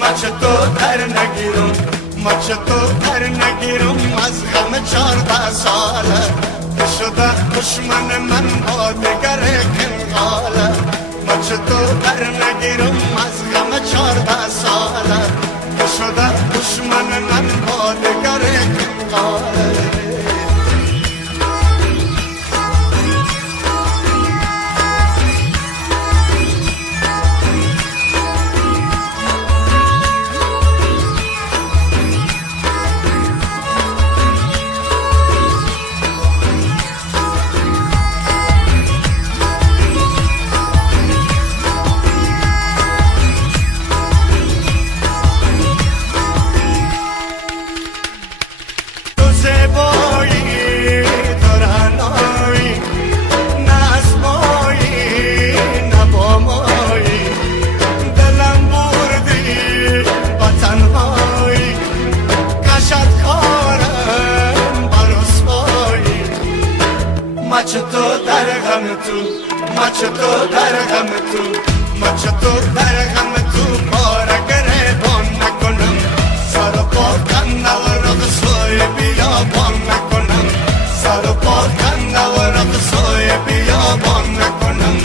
من چطور در نگیرم، من چطور در نگیرم از غم 14 ساله که شده دشمن من با دگر کنقاله. من چطور در نگیرم از غم 14 ساله که شده دشمن من با دگر کنقاله. من چطور در غم تو، من چطور در غم تو، من چطور در غم تو باره گریبان نکنم، سر و پا کنده و رقصای بیابان نکنم، سر و پا کنده و رقصای بیابان نکنم.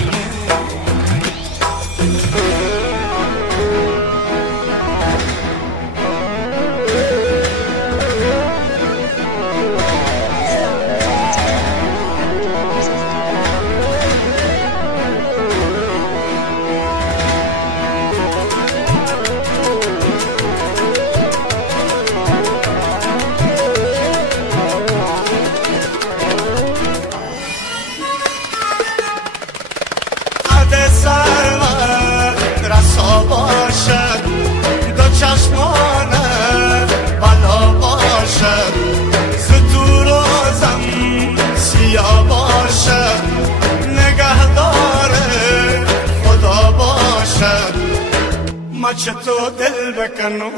سرور رسا باشد دو چشمانه بلا باشد ستور روزم سیاه باشد نگهدار خدا باشد. من چطور دل بکنم،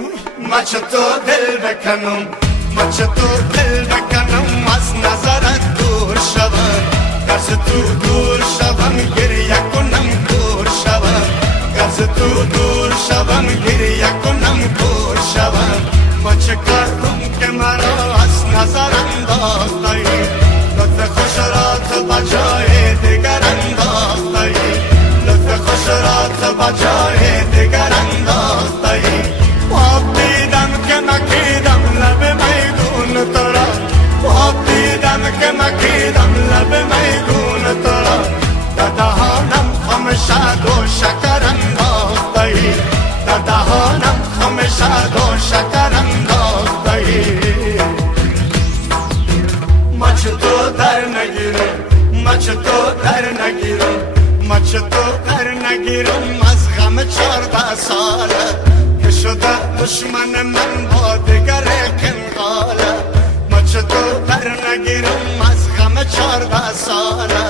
من چطور دل بکنم، من چطور دل بکنم از نظرت دور شوم، از تو دور شوم گریه کنم دور شوم، از تو دور شوم گریه کنم دور شوم. من چه کردم که مرا از نظر انداختی، لطف خوش را تو بجای دیگر انداختی، لطف خوش را تو بجای دیگر انداختی. خواب دیدم که مکیدم لب میدون تو را، خواب دیدم که مکیدم لب میدون تو را، در دهانم خم شد و شکر انداختی، در دهانم خم شد و شکر انداختی. من چطور در نگیرم، من چطور در نگیرم، من چطور در نگیرم از غم 14 ساله که شده دشمن من با دگر کنقاله. من چطور در نگیرم از غم 14 ساله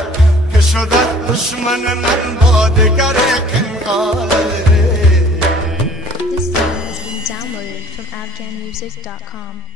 که شده دشمن من با دگر کنقاله. This song has been downloaded from AfghanMusic.com.